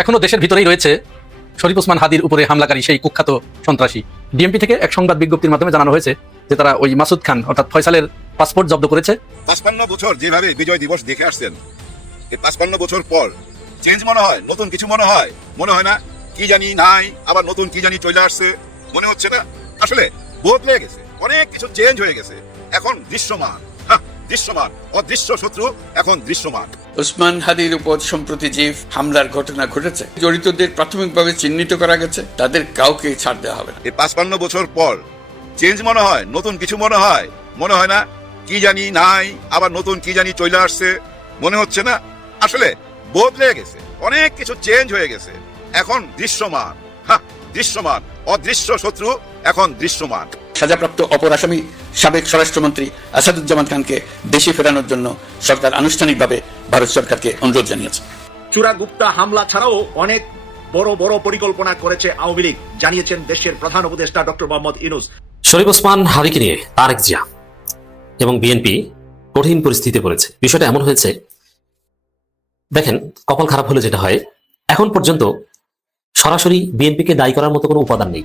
এখনো দেশের ভিতরেই রয়েছে শরীফ ওসমান হাদির উপরে হামলাকারী সেই কুখ্যাত সন্ত্রাসী। ডিএমপি থেকে এক সংবাদ বিজ্ঞপ্তির মাধ্যমে জানানো হয়েছে যে তারা ওই মাসুদ খান অর্থাৎ ফয়সালের পাসপোর্ট জব্দ করেছে। ৫৫ বছর যেভাবে বিজয় দিবস দেখে আসছেন, এই ৫৫ বছর পর চেঞ্জ মনে হয়, নতুন কিছু মনে হয় না কি জানি নাই, আবার নতুন কি জানি চলে আসছে, মনে হচ্ছে না। আসলে বদলে গেছে, অনেক কিছু চেঞ্জ হয়ে গেছে। এখন দৃশ্যমান, দৃশ্যমান, অদৃশ্য শত্রু এখন দৃশ্যমান। ওসমান হাদির উপর সম্প্রতি যে হামলার ঘটনা ঘটেছে, জড়িতদের প্রাথমিকভাবে চিহ্নিত করা গেছে, তাদের কাউকে ছাড় দেওয়া হবে না। এই ৫৫ বছর পর চেঞ্জ মনে হয়, নতুন কিছু মনে হয় না কি জানি নাই, আবার নতুন কি জানি চলে আসছে, মনে হচ্ছে না। আসলে বদলে গেছে, অনেক কিছু চেঞ্জ হয়ে গেছে। এখন দৃশ্যমান, দৃশ্যমান, অদৃশ্য শত্রু এখন দৃশ্যমান। সাজাপ্রাপ্ত অপর আসামি সাবেক স্বরাষ্ট্রমন্ত্রী আসাদুজ্জামান খানকে দেশে ফেরানোর জন্য সরকার আনুষ্ঠানিকভাবে ভারত সরকারকে অনুরোধ জানিয়েছে। চূড়াগুপ্তা হামলা ছাড়াও অনেক বড় বড় পরিকল্পনা করেছে আওয়ামী লীগ, জানিয়েছেন দেশের প্রধান উপদেষ্টা ডক্টর মোহাম্মদ ইউনূস। শরীফ ওসমান হাদিকে নিয়ে তারেক জিয়া এবং বিএনপি কঠিন পরিস্থিতিতে পড়েছে। বিষয়টা এমন হয়েছে, দেখেন কপাল খারাপ হলে যেটা হয়, এখন পর্যন্ত সরাসরি বিএনপিকে দায়ী করার মতো কোনো উপাদান নেই।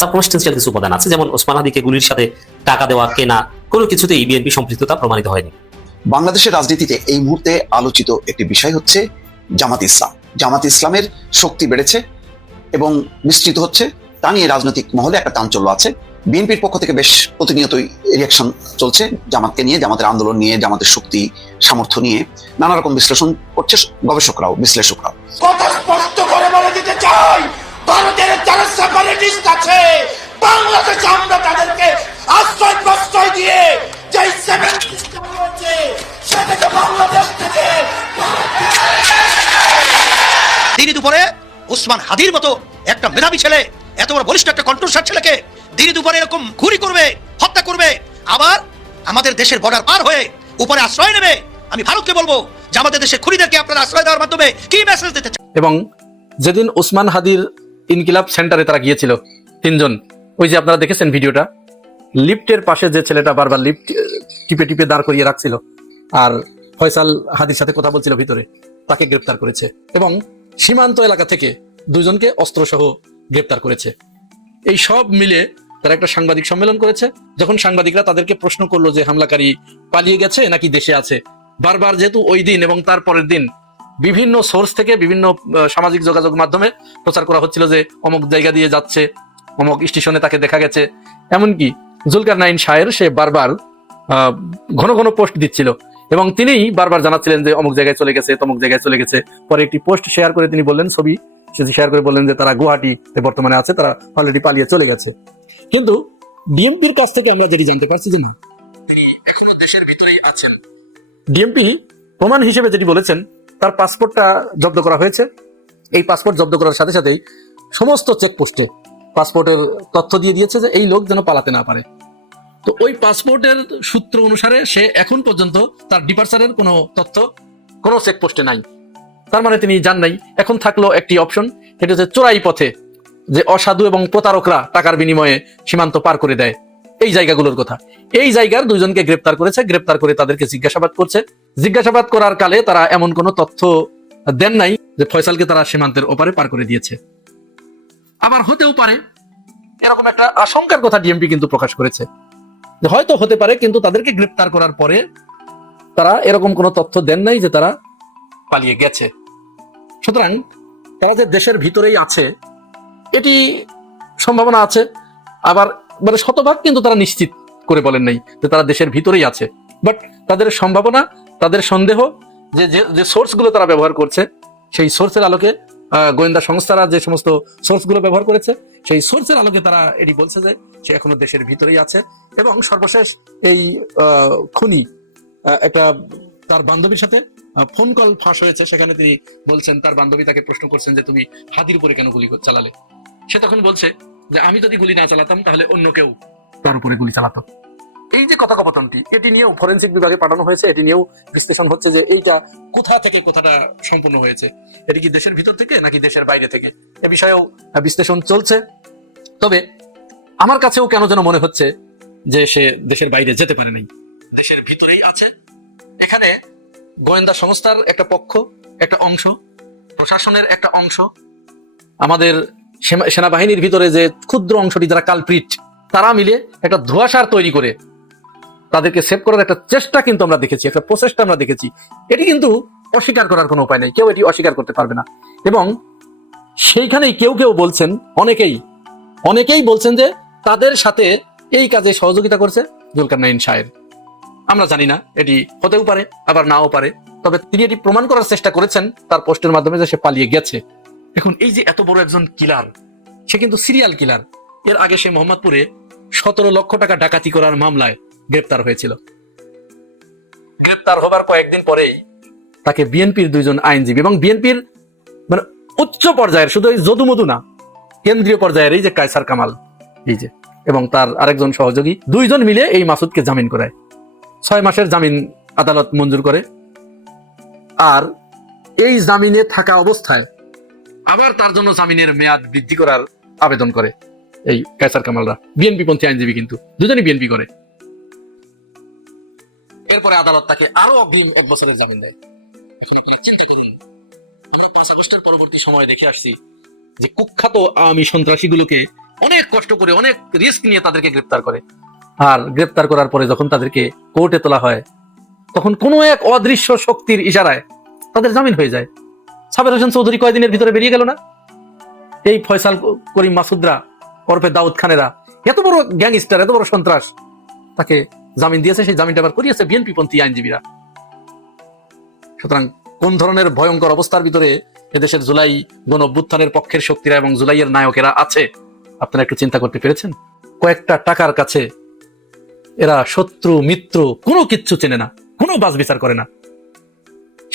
সাবকনস্টেন্সিয়াল কিছু উপাদান আছে, যেমন ওসমান হাদিকে গুলির সাথে টাকা দেওয়া, কেনা, কোনো কিছুতেই বিএনপি সম্পৃক্ততা প্রমাণিত হয়নি। বাংলাদেশের রাজনীতিতে এই মুহূর্তে আলোচিত একটি বিষয় হচ্ছে জামাত ইসলাম। জামাত ইসলামের শক্তি বেড়েছে এবং বিস্তৃত হচ্ছে, তা নিয়ে রাজনৈতিক মহলে একটা চাঞ্চল্য আছে। বিএনপির পক্ষ থেকে বেশ প্রতিনিয়তই রিয়াকশন চলছে জামাতকে নিয়ে, জামাতের আন্দোলন নিয়ে, জামাতের শক্তি সামর্থ্য নিয়ে নানা রকম বিশ্লেষণ করছে গবেষকরাও, বিশ্লেষকরাও। কথা স্পষ্ট করে বলে দিতে চাই, ভারতের যারা সেপারেটিস্ট আছে, বাংলাদেশে আমরা তাদেরকে আশ্রয় প্রশ্রয় দিয়ে যে সেপারেটিস্ট রয়েছে সেটাকে বাংলাদেশ থেকে দিনে দুপুরে ওসমান হাদির মতো একটা মেধাবী ছেলে, এত বড় বলিষ্ঠ একটা কণ্ঠস্বর ছেলেকে দিনে দুপুরে এরকম গুলি করবে, হত্যা করবে, আবার আমাদের দেশের বর্ডার পার হয়ে উপরে আশ্রয় নেবে। আমি ভারতকে বলবো যে আমাদের দেশের খুনিদেরকে আপনারা আশ্রয় দেওয়ার মাধ্যমে কি মেসেজ দিতে চান। এবং যেদিন ওসমান হাদির ইনকিলাব সেন্টারে তারা গিয়েছিল তিনজন, ওই যে আপনারা দেখেছেন ভিডিওটা, লিফটের পাশে যে ছেলেটা বারবার লিফট টিপে টিপে দাঁড় করিয়ে রাখছিল আর ফয়সাল হাদির সাথে কথা বলছিল ভিতরে, তাকে গ্রেপ্তার করেছে এবং সীমান্ত এলাকা থেকে দুজনকে অস্ত্রসহ গ্রেপ্তার করেছে। এই সব মিলে তারা একটা সাংবাদিক সম্মেলন করেছে। যখন সাংবাদিকরা তাদেরকে প্রশ্ন করলো যে হামলাকারী পালিয়ে গেছে নাকি দেশে আছে, বারবার যেহেতু ওই দিন এবং তার পরের দিন বিভিন্ন সোর্স থেকে বিভিন্ন সামাজিক যোগাযোগ মাধ্যমে প্রচার করা হচ্ছিল যে অমুক জায়গা দিয়ে যাচ্ছে, অমুক স্টেশনে তাকে দেখা গেছে। এমনকি জুলকারনাইন শাহের সে বারবার ঘন ঘন পোস্ট দিচ্ছিল এবং তিনিই বারবার জানাচ্ছিলেন যে অমুক জায়গায় চলে গেছে, তমুক জায়গায় চলে গেছে। পরে একটি পোস্ট শেয়ার করে তিনি বললেন, ছবি শেয়ার করে বললেন যে তারা গুয়াহাটিতে বর্তমানে আছে, তারা অলরেডি পালিয়ে চলে গেছে। কিন্তু ডিএমপির কাছ থেকে আমরা যেটি জানতে পারছি যে না, তিনি এখনো দেশের ভিতরেই আছেন। ডিএমপি প্রমাণ হিসেবে যেটি বলেছেন, তার পাসপোর্টটা জব্দ করা হয়েছে। এই পাসপোর্ট জব্দ করার সাথে সাথেই সমস্ত চেকপোস্টে পাসপোর্টের তথ্য দিয়ে দিয়েছে যে এই লোক যেন পালাতে না পারে। তো ওই পাসপোর্টের সূত্র অনুসারে সে এখন পর্যন্ত তার ডিপার্চারের কোনো তথ্য কোনো চেকপোস্টে নাই। তার মানে তিনি যান নাই। এখন থাকলো একটি অপশন, সেটা হচ্ছে চোরাই পথে, যে অসাধু এবং প্রতারকরা টাকার বিনিময়ে সীমান্ত পার করে দেয়, এই জায়গাগুলোর কথা। এই জায়গার দুজনকে গ্রেপ্তার করেছে, গ্রেপ্তার করে তাদেরকে জিজ্ঞাসাবাদ করছে। জিজ্ঞাসাবাদ করার কালে তারা এমন কোনো তথ্য দেন নাই যে ফয়সালকে তারা সীমান্তের ওপারে পার করে দিয়েছে। আবার হতেও পারে, এরকম একটা আশঙ্কার কথা ডিএমপি কিন্তু প্রকাশ করেছে যে হয়তো হতে পারে, কিন্তু তাদেরকে গ্রেপ্তার করার পরে তারা এরকম কোনো তথ্য দেন নাই যে তারা পালিয়ে গেছে। সুতরাং তারা যে দেশের ভিতরেই আছে এটি সম্ভাবনা আছে, আবার মানে শতভাগ কিন্তু তারা নিশ্চিত করে বলেন নাই যে তারা দেশের ভিতরেই আছে। বাট তাদের সম্ভাবনা, তাদের সন্দেহ, যে সোর্সগুলো তারা ব্যবহার করছে, সেই সোর্সের আলোকে গোয়েন্দা সংস্থারা যে সমস্ত সোর্সগুলো ব্যবহার করেছে, সেই সোর্সের আলোকে তারা এটি বলছে যে সে এখনো দেশের ভিতরেই আছে। এবং সর্বশেষ এই খুনি একটা তার বান্ধবীর সাথে ফোন কল ফাঁস হয়েছে, সেখানে তিনি বলছেন, তার বান্ধবী তাকে প্রশ্ন করছেন যে তুমি হাদির উপরে কেন গুলি চালালে। সে তখন বলছে যে আমি যদি গুলি না চালাতাম তাহলে অন্য কেউ তার উপরে গুলি চালাতো। এই যে কথোপকথনটি, এটি নিয়েও ফরেনসিক বিভাগে পাঠানো হয়েছে, এটি নিয়েও বিশ্লেষণ হচ্ছে যে এইটা কোথা থেকে কোথাটা সম্পূর্ণ হয়েছে, এটি কি দেশের ভিতর থেকে নাকি দেশের বাইরে থেকে, এ বিষয়েও বিশ্লেষণ চলছে। তবে আমার কাছেও কেন যেন মনে হচ্ছে যে সে দেশের বাইরে যেতে পারে নাই, দেশের ভিতরেই আছে। এখানে গোয়েন্দা সংস্থার একটা পক্ষ, একটা অংশ প্রশাসনের একটা অংশ, আমাদের সেনাবাহিনীর ভিতরে যে ক্ষুদ্র অংশটি যারা কালপ্রিট, তারা মিলে একটা ধোঁয়াশার তৈরি করে তাদেরকে সেভ করার একটা চেষ্টা কিন্তু আমরা দেখেছি, একটা প্রচেষ্টা আমরা দেখেছি। এটি কিন্তু অস্বীকার করার কোনো উপায় নেই, কেউ এটি অস্বীকার করতে পারবে না। এবং সেইখানেই কেউ কেউ বলছেন, অনেকেই বলছেন যে তাদের সাথে এই কাজে সহযোগিতা করছে জুলকারনাইন শাহের। আমরা জানি না, এটি হতেও পারে আবার নাও পারে, তবে তিনি এটি প্রমাণ করার চেষ্টা করেছেন তার পোস্টের মাধ্যমে যে সে পালিয়ে গেছে। এখন এই যে এত বড় একজন কিলার, সে কিন্তু সিরিয়াল কিলার। এর আগে সে মোহাম্মদপুরে 17 লক্ষ টাকা ডাকাতি করার মামলায় গ্রেপ্তার হয়েছিল। গ্রেপ্তার হবার কয়েকদিন পরেই তাকে বিএনপির 2 জন আইনজীবী এবং বিএনপির মানে উচ্চ পর্যায়ের, শুধু ওই যদুমধু না, কেন্দ্রীয় পর্যায়ের এই যে কায়সার কামাল এই যে এবং তার আরেকজন সহযোগী 2 জন মিলে এই মাসুদকে জামিন করায়। 6 মাসের জামিন আদালত মঞ্জুর করে। আর এই জামিনে থাকা অবস্থায় আবার তার জন্য জামিনের মেয়াদ বৃদ্ধি করার আবেদন করে এই কায়সার কামালরা। বিএনপি পন্থী আইনজীবী কিন্তু, দুজনই বিএনপি করে। এরপরে আদালত তাকে আরো অগ্রিম 1 বছরের জামিন দেয়। এখন আপনারা চিন্তা করুন, আমরা 5 আগস্টের পরবর্তী সময় দেখে আসছি যে কুখ্যাত আওয়ামী সন্ত্রাসীগুলোকে অনেক কষ্ট করে, অনেক রিস্ক নিয়ে তাদেরকে গ্রেপ্তার করে। আর গ্রেপ্তার করার পরে যখন তাদেরকে কোর্টে তোলা হয়, তখন কোনো এক অদৃশ্য শক্তির ইশারায় তাদের জামিন হয়ে যায়। সাবের হোসেন চৌধুরী কয়েকদিনের ভিতরে বেরিয়ে গেল না? এই ফয়সাল করিম মাসুদরা ওরফে দাউদ খানেরা, এত বড় গ্যাংস্টার, এত বড় সন্ত্রাস, তাকে জামিন দিয়েছে। সেই জামিনটা আবার করিয়েছে বিএনপি পন্থী আইনজীবীরা। সুতরাং কোন ধরনের ভয়ঙ্কর অবস্থার ভিতরে এদেশের জুলাই গণ অভ্যুত্থানের পক্ষের শক্তিরা এবং জুলাইয়ের নায়কেরা আছে, আপনারা একটু চিন্তা করতে পেরেছেন? কয়েকটা টাকার কাছে এরা শত্রু মিত্র কোনো কিচ্ছু চেনে না, কোনো বাছ বিচার করে না।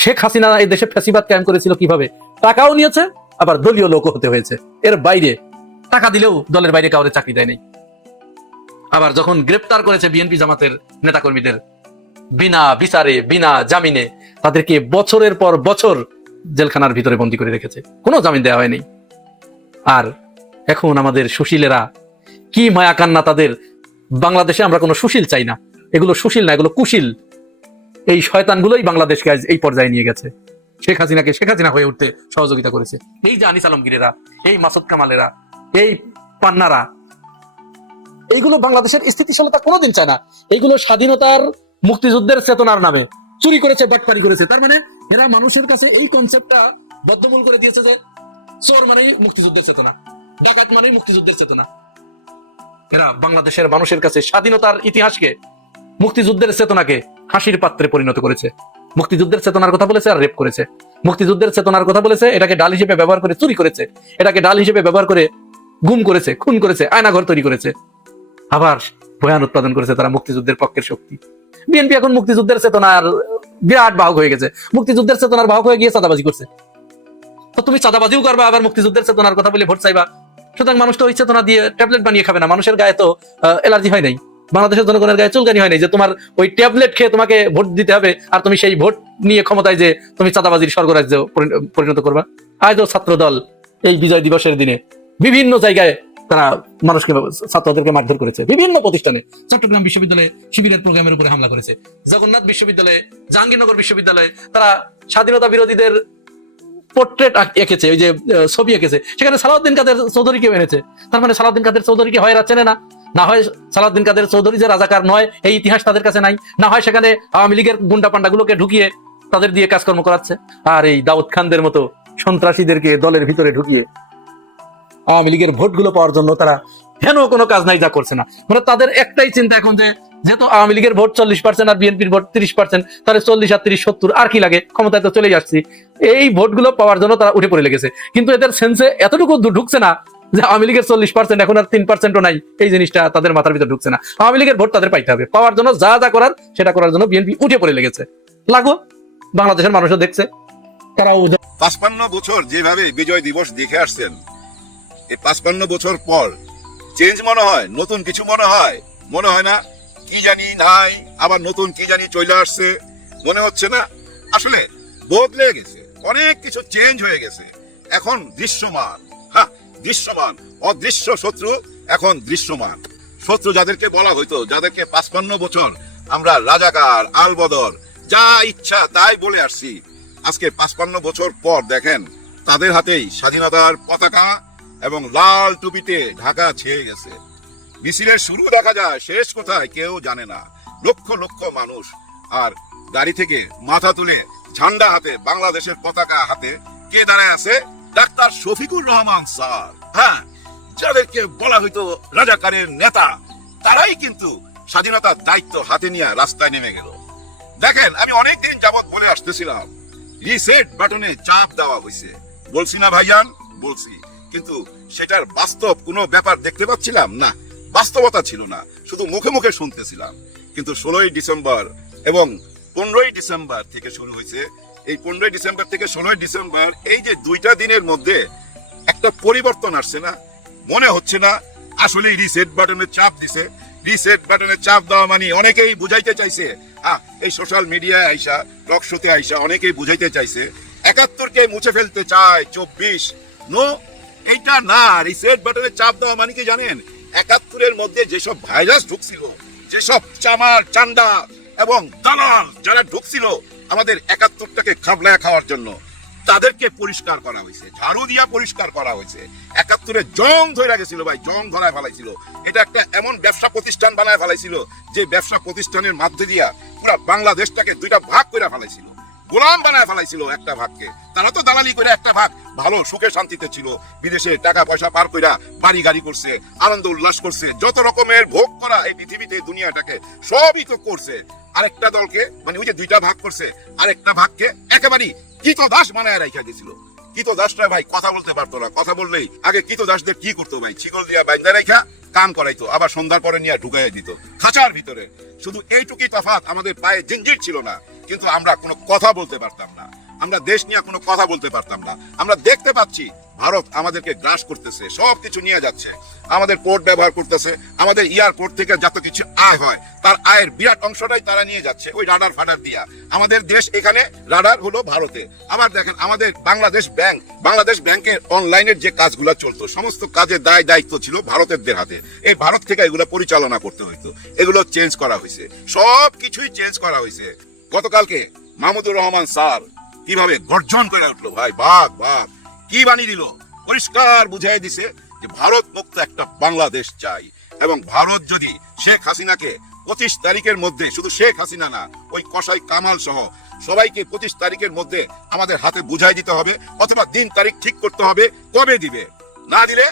শেখ হাসিনা এই দেশে ফ্যাসিবাদ কায়েম করেছিল কিভাবে? টাকাও নিয়েছে, আবার দলীয় লোক হতে হয়েছে। এর বাইরে টাকা দিলেও দলের বাইরে কাউরে চাকরি দেয় নাই। আবার যখন গ্রেপ্তার করেছে বিএনপি জামাতের নেতাকর্মীদের বিনা বিচারে, বিনা জামিনে, তাদেরকে বছরের পর বছর জেলখানার ভিতরে বন্দী করে রেখেছে, কোনো জামিন দেওয়া হয়নি। আর এখন আমাদের সুশীলেরা কি মায়া কান্না তাদের! বাংলাদেশে আমরা কোনো সুশীল চাই না, এগুলো সুশীল না, এগুলো কুশীল। এই শয়তানগুলোই বাংলাদেশকে আজ এই পর্যায়ে নিয়ে গেছে। শেখ হাসিনাকে শেখ হাসিনা হয়ে উঠতে সহযোগিতা করেছে এই যে আনিস আলমগীরেরা, এই মাসুদ কামালেরা, এই পান্নারা। এইগুলো বাংলাদেশের স্থিতিশীলতা কোনোদিন চায় না। এইগুলো স্বাধীনতার, মুক্তিযুদ্ধের চেতনার নামে চুরি করেছে, বাটপারি করেছে। তার মানে এরা মানুষের কাছে এই কনসেপ্টটা বদ্ধমূল করে দিয়েছে যে চোর মানেই মুক্তিযুদ্ধের চেতনা, ডাকাত মানেই মুক্তিযুদ্ধের চেতনা। এরা বাংলাদেশের মানুষের কাছে স্বাধীনতার ইতিহাসকে, মুক্তিযুদ্ধের চেতনাকে হাসির পাত্রে পরিণত করেছে। মুক্তিযুদ্ধের চেতনার কথা বলেছে আর রেপ করেছে। মুক্তিযুদ্ধের চেতনার কথা বলেছে, এটাকে ডাল হিসেবে ব্যবহার করে চুরি করেছে, এটাকে ডাল হিসেবে ব্যবহার করে গুম করেছে, খুন করেছে, আয়নাঘর তৈরি করেছে, আবার বয়ান উৎপাদন করেছে তারা মুক্তিযুদ্ধের পক্ষের শক্তি। বিএনপি এখন মুক্তিযুদ্ধের চেতনার বিরাট বাহক হয়ে গেছে, মুক্তিযুদ্ধের চেতনার বাহক হয়ে গিয়ে চাঁদাবাজি করছে। তো তুমি চাঁদাবাজিও করবা, আবার মুক্তিযুদ্ধের চেতনার কথা বলে ভোট চাইবা। সুতরাং মানুষ তো ওই চেতনা দিয়ে ট্যাবলেট বানিয়ে খাবে না। মানুষের গায়ে তো অ্যালার্জি হয় নাই, বাংলাদেশের জনগণের গায়ে চুলকানি হয় নাই যে তোমার ওই ট্যাবলেট খেয়ে তোমাকে ভোট দিতে হবে, আর তুমি সেই ভোট নিয়ে ক্ষমতায় যে তুমি চাঁদাবাজির স্বর্গরাজ্যে পরিণত করবা। আজও ছাত্র দল এই বিজয় দিবসের দিনে বিভিন্ন জায়গায় তারা মানুষকে, ছাত্রদেরকে মারধর করেছে। বিভিন্ন প্রতিষ্ঠানে, চট্টগ্রাম বিশ্ববিদ্যালয়ে শিবিরের প্রোগ্রামের উপরে হামলা করেছে, জগন্নাথ বিশ্ববিদ্যালয়ে, জাহাঙ্গীরনগর বিশ্ববিদ্যালয়ে তারা স্বাধীনতা বিরোধীদের পোর্ট্রেট এঁকেছে, ওই যে ছবি এঁকেছে, সেখানে সালাউদ্দিন কাদের চৌধুরীকে এনেছে। তার মানে সালাউদ্দিন কাদের চৌধুরীকে হয় এরা চেনে না, না হয় সালাউদ্দিন কাদের চৌধুরী যে রাজাকার নয় এই ইতিহাস তাদের কাছে নাই, না হয় সেখানে আওয়ামী লীগের গুন্ডা পান্ডাগুলোকে ঢুকিয়ে তাদের দিয়ে কাজকর্ম করাচ্ছে। আর এই দাউদ খানদের মতো সন্ত্রাসীদেরকে দলের ভিতরে ঢুকিয়ে আওয়ামী লীগের ভোটগুলো পাওয়ার জন্য তারা হেন কোনো কাজ নাই, যা করছে না। মানে তাদের একটাই চিন্তা এখন যে যেহেতু আওয়ামী লীগের ভোট 40% আর বিএনপির ভোট 30%, তাহলে 40 আর 30 70, আর কি লাগে, ক্ষমতায় তো চলেই আসছি। এই ভোটগুলো পাওয়ার জন্য তারা উঠে পড়ে লেগেছে। কিন্তু এদের সেন্সে এতটুকু ঢুকছে না যে আওয়ামী লীগের 40% এখন আর 3%ও নাই, এই জিনিসটা তাদের মাথার ভিতরে ঢুকছে না। আওয়ামী লীগের ভোট তাদের পাইতে হবে, পাওয়ার জন্য যা যা করার সেটা করার জন্য বিএনপি উঠে পড়ে লেগেছে। লাগো, বাংলাদেশের মানুষও দেখছে। তারাও 55 বছর যেভাবে বিজয় দিবস দেখে আসছেন, এই 55 বছর পর চেঞ্জ মনে হয়, নতুন কিছু মনে হয় না কি জানি নাই, আবার নতুন কি জানি চলে আসছে, মনে হচ্ছে না? আসলে বদলে গেছে, অনেক কিছু চেঞ্জ হয়ে গেছে। এখন দৃশ্যমান, দৃশ্যমান, অদৃশ্য শত্রু এখন দৃশ্যমান। শত্রু যাদেরকে বলা হইতো, যাদেরকে 55 বছর আমরা রাজাকার, আলবদর, যা ইচ্ছা তাই বলে আসছি, আজকে 55 বছর পর দেখেন তাদের হাতেই স্বাধীনতার পতাকা এবং লাল টুপিতে ঢাকা ছেয়ে গেছে। মিছিলের শুরু দেখা যায়, শেষ কোথায় কেউ জানে না। লক্ষ লক্ষ মানুষ, আর গাড়ি থেকে মাথা তুলে ঝান্ডা হাতে, বাংলাদেশের পতাকা হাতে কে দাঁড়ায় আছে? Doctor Shafiqur Rahman sir. হ্যাঁ, যাদেরকে বলা হইতো রাজাকারের নেতা, তারাই কিন্তু স্বাধীনতার দায়িত্ব হাতে নিয়ে রাস্তায় নেমে গেল। দেখেন, আমি অনেকদিন যাবত বলে আসতেছিলাম রিসেট বাটনে চাপ দেওয়া হয়েছে। বলছি না ভাইজান? বলছি, কিন্তু সেটার বাস্তব কোনো ব্যাপার দেখতে পাচ্ছিলাম না, বাস্তবতা ছিল না, শুধু মুখে মুখে শুনতেছিলাম। কিন্তু 16ই ডিসেম্বর এবং 15ই ডিসেম্বর থেকে শুরু হয়েছে। এই 15ই ডিসেম্বর থেকে 16ই ডিসেম্বর, এই যে 2টা দিনের মধ্যে একটা পরিবর্তন আসছে না? মনে হচ্ছে না আসলে রিসেট বাটনে চাপ দিছে? রিসেট বাটনে চাপ দেওয়া মানে অনেকেই বুঝাইতে চাইছে, এই সোশ্যাল মিডিয়ায় আইসা, টক শোতে আইসা অনেকেই বুঝাইতে চাইছে 71কে মুছে ফেলতে চায় 24। নো, এইটা না। রিসেট বাটনে চাপ দেওয়া মানে কি জানেন? 71-এর মধ্যে যেসব ভাইরাস ঢুকছিল, যেসব চামার চান্দা এবং দালাল যারা ঢুকছিল আমাদের 71টাকে খাবলায় খাওয়ার জন্য, তাদেরকে পরিষ্কার করা হয়েছে, ঝাড়ু দিয়া পরিষ্কার করা হয়েছে। 71-এ জং ধরে গেছিল ভাই, জং ধরায় ফেলাইছিল। এটা একটা এমন ব্যবসা প্রতিষ্ঠান বানায় ফেলাইছিল যে ব্যবসা প্রতিষ্ঠানের মাধ্যমে দিয়া পুরো বাংলাদেশটাকে 2টা ভাগ করে ফেলাইছিল, গোলাম বানায় ফেলাইছিল একটা ভাগকে। তারা তো দালালি করে একটা ভাগ ভালো সুখে শান্তিতে ছিল, বিদেশে টাকা পয়সা পার কইরা বাড়ি গাড়ি করছে, আনন্দ উল্লাস করছে, যত রকমের ভোগ করা এই পৃথিবীতে দুনিয়াটাকে সবই তো করছে। আরেকটা দলকে, মানে ওই যে 2টা ভাগ করছে, আরেকটা ভাগকে একেবারেই কৃতদাস বানায় রাখা দিয়েছিল। কৃতদাসরা ভাই কথা বলতে পারতো না, কথা বললেই আগে কৃতদাসদের কি করতো ভাই? শিকল দিয়া বাইন্দা রাখা কাম করাইতো, আবার সন্ধ্যার পরে নিয়ে ঢুকাইয়া দিত খাঁচার ভিতরে। শুধু এইটুকুই তফাৎ, আমাদের পায়ে জিঞ্জির ছিল না, কিন্তু আমরা কোনো কথা বলতে পারতাম না, আমরা দেশ নিয়ে কোনো কথা বলতে পারতাম না। আমরা দেখতে পাচ্ছি ভারত আমাদেরকে গ্রাস করতেছে, সবকিছু নিয়ে যাচ্ছে, আমাদের পোর্ট ব্যবহার করতেছে, আমাদের এয়ারপোর্ট থেকে যত কিছু আয় হয় তার আয়ের বিরাট অংশটাই তারা নিয়ে যাচ্ছে ওই রাডার ফাডার দিয়া। আমাদের দেশ এখানে রাডার হলো ভারতে। আবার দেখেন, আমাদের বাংলাদেশ ব্যাংকের অনলাইনের যে কাজগুলো চলতো, সমস্ত কাজের দায় দায়িত্ব ছিল ভারতের হাতে। এই ভারত থেকে এগুলো পরিচালনা করতে হইতো, এগুলো চেঞ্জ করা হয়েছে, সব কিছুই চেঞ্জ করা হয়েছে। গতকালকে মাহমুদুর রহমান স্যার কিভাবে গর্জন করে উঠলো ভাই, বাঘ বাঘ কি বানিয়ে দিল, পরিষ্কার বুঝাই দিছে যে ভারত মুক্ত একটা বাংলাদেশ চাই। এবং ভারত যদি শেখ হাসিনাকে 25 তারিখের মধ্যে, শুধু শেখ হাসিনা না, ওই কসাই কামাল সহ সবাইকে 25 তারিখের মধ্যে আমাদের হাতে বুঝাই দিতে হবে, অথবা দিন তারিখ ঠিক করতে হবে কবে দিবে। না দিলে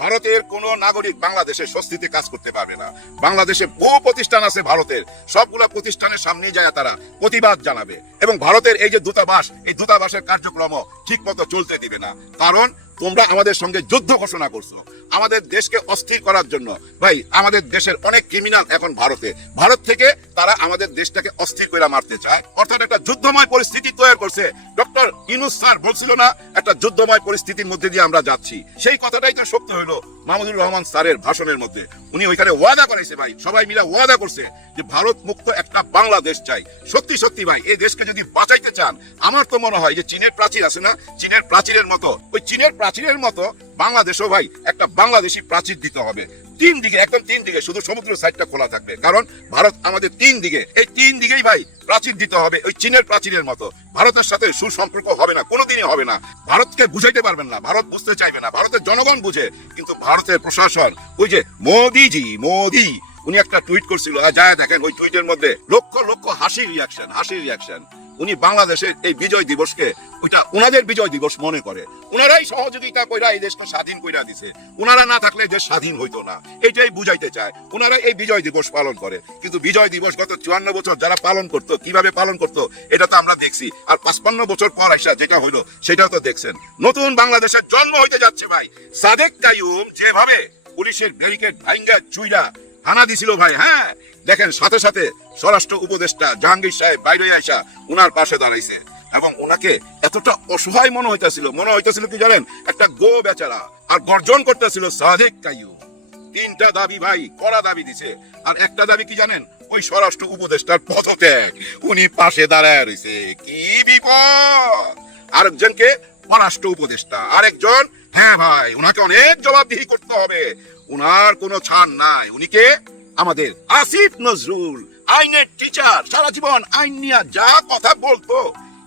ভারতের কোন নাগরিক বাংলাদেশে স্বস্তিতে কাজ করতে পারবে না। বাংলাদেশে বহু প্রতিষ্ঠান আছে ভারতের, সবগুলো প্রতিষ্ঠানের সামনে যায় তারা প্রতিবাদ জানাবে। এবং ভারতের এই যে দূতাবাস, এই দূতাবাসের কার্যক্রম ঠিক মতো চলতে দিবে না। কারণ তোমরা আমাদের সঙ্গে যুদ্ধ ঘোষণা করছো আমাদের দেশকে অস্থির করার জন্য। ভাই, আমাদের দেশের অনেক ক্রিমিনাল এখন ভারতে, ভারত থেকে তারা আমাদের দেশটাকে অস্থির করে মারতে চায়, অর্থাৎ একটা যুদ্ধময় পরিস্থিতি তৈরি করছে। ডক্টর ইউনূস স্যার বলছিল না, একটা যুদ্ধময় পরিস্থিতির মধ্যে দিয়ে আমরা যাচ্ছি। সেই কথাটাই তো সত্য হলো মাহমুদুর রহমান স্যারের ভাষণের মধ্যে। উনি ওইখানে ওয়াদা করেছে ভাই, সবাই মিলে ওয়াদা করছে যে ভারত মুক্ত একটা বাংলাদেশ চাই। সত্যি সত্যি ভাই, এই দেশকে যদি বাঁচাইতে চান, আমার তো মনে হয় যে চীনের প্রাচীর আছে না, চীনের প্রাচীরের মতো, ওই চীনের প্রাচীরের মতো বাংলাদেশও ভাই একটা বাংলাদেশি প্রাচীর দিতে হবে। 3 দিকে, একদম 3 দিকে, শুধু সমুদ্র সাইডটা খোলা থাকবে, কারণ ভারত আমাদের 3 দিকে, এই 3 দিকেই ভাই প্রাচীর দিতে হবে ওই চীনের প্রাচীরের মতো। ভারতের সাথে সুসম্পর্ক হবে না, কোনোদিনই হবে না। ভারতকে বুঝাইতে পারবেন না, ভারত বুঝতে চাইবে না, ভারতের জনগণ বুঝে, কিন্তু ভারতের প্রশাসন, ওই যে মোদি উনি একটা টুইট করছিল, যায় দেখেন ওই টুইটের মধ্যে লক্ষ লক্ষ হাসির রিয়াকশন। উনি বাংলাদেশের এই বিজয় দিবসকে ওইটা ওনাদের বিজয় দিবস মনে করে, ওনারাই সহযোগিতা কইরা এই দেশকে স্বাধীন কইরা দিছে, ওনারা না থাকলে দেশ স্বাধীন হইতো না, এটাই বুঝাইতে চায়। ওনারা এই বিজয় দিবস পালন করে, কিন্তু বিজয় দিবস গত 54 বছর যারা পালন করতো, কিভাবে পালন করতো এটা তো আমরা দেখছি। আর 55 বছর পর আইসা যেটা হইলো সেটাও তো দেখছেন। নতুন বাংলাদেশের জন্ম হইতে যাচ্ছে ভাই। সাদেক কাইয়ুম যেভাবে পুলিশের ব্যারিকেড ভাঙ্গা চুইরা হানা দিছিল ভাই, হ্যাঁ দেখেন, সাথে সাথে স্বরাষ্ট্র উপদেষ্টা জাহাঙ্গীর সাহেব বাইরে আইসা উনার পাশে দাঁড়াইছে, এবং ওনাকে এতটা অসহায় মনে হইতেছিল কি জানেন, একটা গো বেচারা, আর গর্জন করতেছিল সাদেক কাইয়ুম। 3টা দাবি ভাই, কড়া দাবি দিছে। আর একটা দাবি কি জানেন, ওই স্বরাষ্ট্র উপদেষ্টার পদত্যাগ। উনি পাশে দাঁড়ায় রয়েছে, কি বিপদ। আরেকজনকে পররাষ্ট্র উপদেষ্টা, আরেকজন, হ্যাঁ ভাই, উনাকে অনেক জবাবদিহি করতে হবে, উনার কোনো ছাড় নাই। উনিকে আমাদের আসিফ নজরুল, আইনের টিচার, সারা জীবন আইন নিয়ে যা কথা বলতো,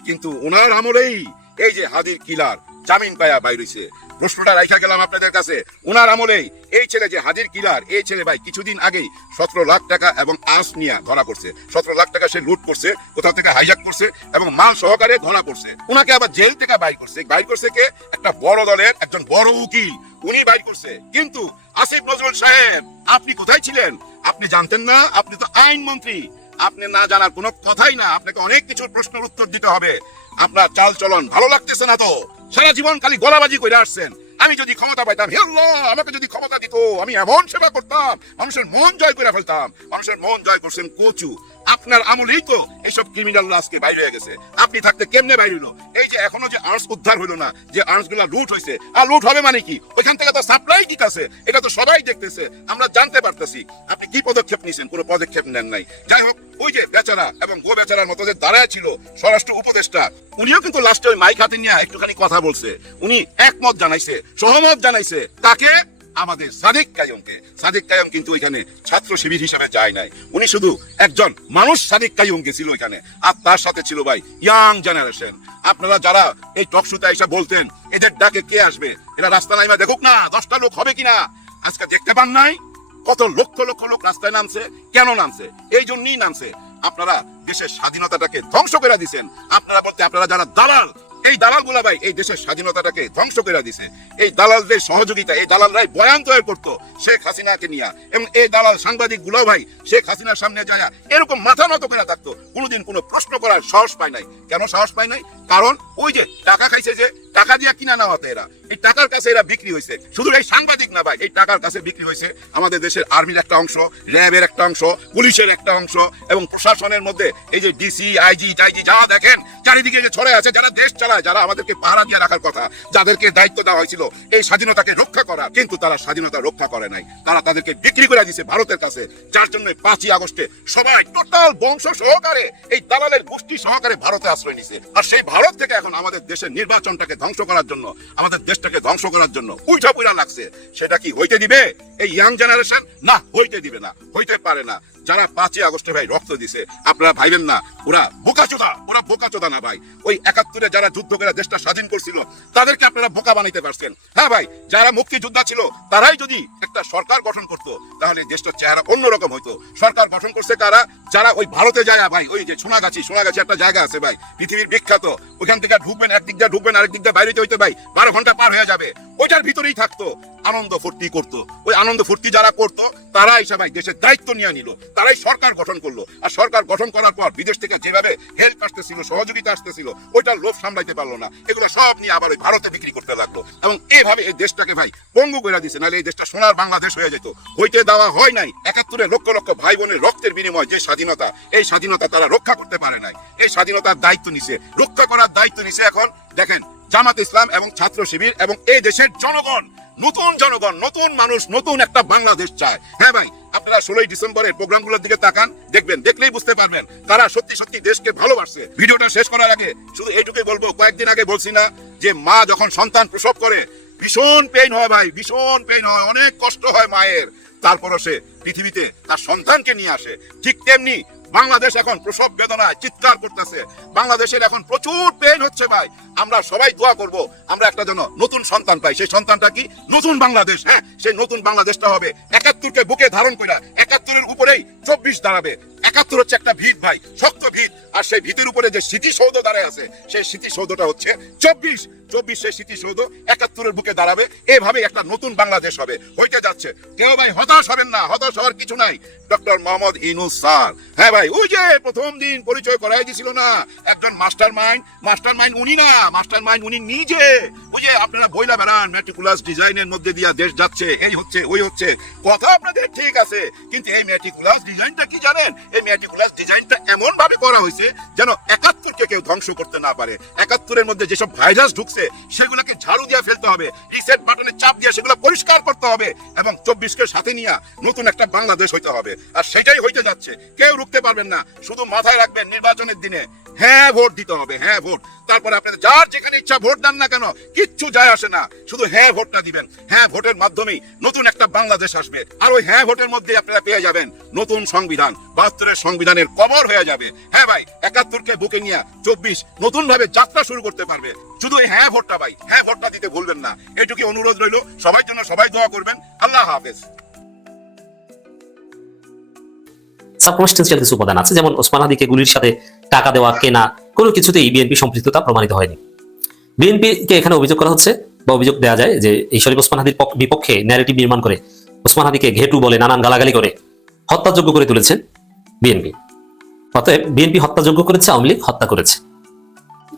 কিন্তু উনার আমলেই এই যে হাদির কিলার জামিন পায়া বাইর হইছে। প্রশ্নটা রাখা গেলাম আপনাদের কাছে, ওনার আমলেই এই ছেলে যে হাজির কিলার, এই ছেলে ভাই কিছুদিন আগেই 17 লাখ টাকা এবং আর্মস নিয়ে ধরা পড়ছে। 17 লাখ টাকা সে লুট করছে, কোথাও থেকে হাইজ্যাক করছে এবং মাল সহকারে ধরা পড়ছে। ওনাকে আবার জেল থেকে বাইর করছে। বাইর করছে কে? একটা বড় দলের একজন বড় উকিল, উনি বাইর করছে। কিন্তু আসিফ নজরুল সাহেব, আপনি কোথায় ছিলেন? আপনি জানতেন না? আপনি তো আইন মন্ত্রী, আপনি না জানার কোনো কথাই না। আপনাকে অনেক কিছুর প্রশ্নের উত্তর দিতে হবে। আপনার চাল চলন ভালো লাগতেছে না তো? সারা জীবন খালি গলাবাজি করে আসছেন। আমি যদি ক্ষমতা পাইতাম, হে আল্লাহ, আমাকে যদি ক্ষমতা দিত, আমি এমন সেবা করতাম, মানুষের মন জয় করে ফেলতাম। মানুষের মন জয় করছেন কচু। আপনার আমলেই তো এইসব ক্রিমিনালরা আজকে বাইরে হয়ে গেছে। আপনি থাকতে কেমনে বাইরে হলো? এই যে এখনো যে আর্মস উদ্ধার হইলো না, যে আর্মস গুলা লুট হয়েছে, আর লুট হবে মানে কি? ওইখান থেকে তো সাপ্লাই দিতেছে, এটা তো সবাই দেখতেছে, আমরা জানতে পারতেছি। আপনি কি পদক্ষেপ নিয়েছেন? কোনো পদক্ষেপ নেন নাই। যাই হোক, ওই যে বেচারা এবং গো বেচারার মতো যে দাঁড়ায় ছিল স্বরাষ্ট্র উপদেষ্টা, উনিও কিন্তু লাস্টে ওই মাইক হাতে নিয়ে একটুখানি কথা বলছে। উনি একমত জানাইছে, সহমত জানাইছে। তাকে? আমাদের সাদিক কাইয়ুমকে। সাদিক কাইয়ুম কিন্তু ওইখানে ছাত্র শিবির হিসাবে যায় নাই, উনি শুধু একজন মানুষ সাদিক কাইয়ুম গেছিল ওইখানে। আর তার সাথে ছিল ভাই ইয়াং জেনারেশন। আপনারা যারা এই টকশোতে এসে বলতেন এদের ডাকে কে আসবে, এরা রাস্তা নাইমা দেখুক না 10টা লোক হবে কিনা, আজকে দেখতে পান নাই? কত লক্ষ লক্ষ লোক রাস্তায় নামছে। কেন নামছে? এই জন্যই নামছে। আপনারা দেশের স্বাধীনতাটাকে ধ্বংস করে দিচ্ছেন। আপনারা বলতে আপনারা যারা দালাল, এই দালাল গুলা ভাই এই দেশের স্বাধীনতাটাকে ধ্বংস করে দিছে। এই দালালদের সহযোগিতা, এই দালালরাই বয়ান তৈরি করতো শেখ হাসিনাকে নিয়ে, এবং এই দালাল সাংবাদিক গুলো ভাই শেখ হাসিনার সামনে যায় এরকম মাথা নত করে থাকতো, কোনোদিন কোনো প্রশ্ন করার সাহস পায় নাই। কেন সাহস পায় নাই? কারণ ওই যে টাকা খাইছে, যে টাকা দিয়ে কিনা নেওয়াতে এরা, এই টাকার কাছে এরা বিক্রি হয়েছে। শুধু এই সাংবাদিক না ভাই, এই টাকার কাছে বিক্রি হয়েছে আমাদের দেশের আর্মির একটা অংশ, র্যাবের একটা অংশ, পুলিশের একটা অংশ, এবং প্রশাসনের মধ্যে এই যে ডিসি, আইজি, টাইজি যা দেখেন চারিদিকে যে ছড়ে আছে, যারা দেশ চালায়, যারা আমাদেরকে পাহারা দিয়ে রাখার কথা, যাদেরকে দায়িত্ব দেওয়া হয়েছিল এই স্বাধীনতাকে রক্ষা করা, কিন্তু তারা স্বাধীনতা রক্ষা করে নাই। তারা তাদেরকে বিক্রি করে দিয়েছে ভারতের কাছে। যার জন্য 5ই আগস্টে সবাই টোটাল বংশ সহকারে, এই দালালের গোষ্ঠী সহকারে ভারতে আশ্রয় নিছে। আর সেই ভারত থেকে এখন আমাদের দেশের নির্বাচনটাকে ধ্বংস করার জন্য, আমাদের দেশটাকে ধ্বংস করার জন্য উইঠা পুইরা লাগছে। সেটা কি হইতে দিবে এই ইয়াং জেনারেশন? না, হইতে দিবে না, হইতে পারে না। যারা 5ই আগস্টে ভাই রক্ত দিছে, আপনারা ভাইবেন না ওরা বোকাচোদা। ওরা বোকাচোদা না ভাই। ওই 71-এ যারা যুদ্ধ করে দেশটা স্বাধীন করছিল, তাদেরকে আপনারা বোকা বানাইতে পারছেন। হ্যাঁ ভাই, যারা মুক্তিযোদ্ধা ছিল তারাই যদি একটা সরকার গঠন করতো, তাহলে দেশটার চেহারা অন্যরকম হইতো। সরকার গঠন করছে কারা? যারা ওই ভারতে যায় ভাই, ওই যে সোনাগাছি একটা জায়গা আছে ভাই, পৃথিবীর বিখ্যাত। ওইখান থেকে ঢুকবেন, একদিক দিয়ে ঢুকবেন, আরেক দিক দিয়ে বাইরে হইতে ভাই 12 ঘন্টা পার হয়ে যাবে। ওইটার ভিতরেই থাকতো, আনন্দ ফুর্তি করতো। ওই আনন্দ ফুর্তি যারা করতো, তারাই সবাই দেশের দায়িত্ব নিয়ে নিল, তারাই সরকার গঠন করলো। আর সরকার গঠন করার পর বিদেশ থেকে যেভাবে হেল্প আসতেছিল, সহযোগিতা আসতেছিল, ওইটার লোভ সামলাইতে পারলো না। এগুলো সব নিয়ে আবার ওই ভারতে বিক্রি করতে লাগলো, এবং এভাবে এই দেশটাকে ভাই পঙ্গু করে দিচ্ছে। নাহলে এই দেশটা সোনার বাংলাদেশ হয়ে যেত। হইতে দেওয়া হয় নাই। 71-এ লক্ষ লক্ষ ভাই বোনের রক্তের বিনিময়ে যে স্বাধীনতা, এই স্বাধীনতা তারা রক্ষা করতে পারে নাই। এই স্বাধীনতার দায়িত্ব নিছে, রক্ষা করার দায়িত্ব নিছে এখন দেখেন জামাত ইসলাম এবং ছাত্র শিবির, এবং এই দেশের জনগণ, নতুন জনগণ, নতুন মানুষ, নতুন একটা বাংলাদেশ চায়। হ্যাঁ ভাই, আপনারা 16ই ডিসেম্বরের প্রোগ্রামগুলোর দিকে তাকান, দেখবেন, দেখলেই বুঝতে পারবেন তারা সত্যি সত্যি দেশকে ভালোবাসছে। ভিডিওটা শেষ করার আগে শুধু এইটুকুই বলবো, কয়েকদিন আগে বলছি না যে মা যখন সন্তান প্রসব করে ভীষণ পেইন হয় ভাই, ভীষণ পেইন হয়, অনেক কষ্ট হয় মায়ের। তারপরও সে পৃথিবীতে তার সন্তানকে নিয়ে আসে। ঠিক তেমনি বাংলাদেশ এখন প্রসব বেদনায় চিৎকার করতেছে। বাংলাদেশের এখন প্রচুর পেইন হচ্ছে ভাই। আমরা সবাই দোয়া করব আমরা একটা যেন নতুন সন্তান পাই। সেই সন্তানটা কি? নতুন বাংলাদেশ। হ্যাঁ, সেই নতুন বাংলাদেশটা হবে 71-কে বুকে ধারণ করে, 71-এর উপরেই 24 দাঁড়াবে। 71 হচ্ছে একটা ভিত ভাই, শক্ত ভিত। আর সেই ভিতের উপরে যে স্মৃতিসৌধ দাঁড়ায় আছে, সেই স্মৃতিসৌধটা হচ্ছে 24 সেই স্মৃতিসৌধ 71-এর বুকে দাঁড়াবে। এভাবে একটা নতুন বাংলাদেশ হবে, হইতে যাচ্ছে। কেউ ভাই হতাশ হবেন না, হতাশ হওয়ার কিছু নাই। ডক্টর মোহাম্মদ ইউনূস স্যার, হ্যাঁ ভাই, ওই যে প্রথম দিন পরিচয় করাই দিছিল না একজন মাস্টার মাইন্ড উনি না, মাস্টার মাইন্ড উনি নিজে। ওই যে আপনারা বইলা বেড়ান মেটিকুলাস ডিজাইনের মধ্যে দিয়া দেশ যাচ্ছে, এই হচ্ছে ওই হচ্ছে, কথা আপনাদের ঠিক আছে, কিন্তু এই মেটিকুলাস ডিজাইনটা কি জানেন? এই মেটিকুলাস ডিজাইনটা এমন ভাবে করা হয়েছে যেন 71-কে কেউ ধ্বংস করতে না পারে। 71-এর মধ্যে যেসব ভাইরাস ঢুকছে সেগুলোকে ঝাড়ু দিয়ে ফেলতে হবে, রিসেট বাটনে চাপ দিয়ে সেগুলো পরিষ্কার করতে হবে, এবং 24-কে সাথে নিয়ে নতুন একটা বাংলাদেশ হইতে হবে। আর সেটাই হইতে যাচ্ছে, কেউ রুখতে পারবেন না। শুধু মাথায় রাখবেন নির্বাচনের দিনে হ্যাঁ ভোট দিতে হবে, হ্যাঁ ভোট। তারপরে আপনাদের যার যেখানে ইচ্ছা ভোট দেন না কেন, কিচ্ছু যায় আসে না, শুধু হ্যাঁ ভোটটা দিবেন। হ্যাঁ ভোটের মাধ্যমেই নতুন একটা বাংলাদেশ আসবে, আর ওই হ্যাঁ ভোটের মধ্যে আপনারা পেয়ে যাবেন নতুন সংবিধান। 72-এর সংবিধানের কবর হয়ে যাবে। হ্যাঁ ভাই, 71-কে বুকে নিয়ে 24 নতুন ভাবে যাত্রা শুরু করতে পারবে। শুধু এই হ্যাঁ ভোটটা ভাই, হ্যাঁ ভোটটা দিতে ভুলবেন না। এইটুকু অনুরোধ রইল সবার জন্য, সবাই দোয়া করবেন। আল্লাহ হাফেজ। সাবকনস্টিটিউশনাল কিছু উপাদান আছে, যেমন ওসমান হাদিকে গুলির সাথে টাকা দেওয়া, কেনা, কোনো কিছুতেই বিএনপি সম্পৃক্ততা প্রমাণিত হয়নি। বিএনপিকে এখানে অভিযোগ করা হচ্ছে বা অভিযোগ দেওয়া যায় যে এই শরীফ ওসমান হাদির বিপক্ষে ন্যারেটিভ নির্মাণ করে ওসমান হাদিকে ঘেটু বলে নানান গালাগালি করে হত্যাযোগ্য করে তুলেছেন বিএনপি। অতএব বিএনপি হত্যাযোগ্য করেছে, আওয়ামী লীগ হত্যা করেছে।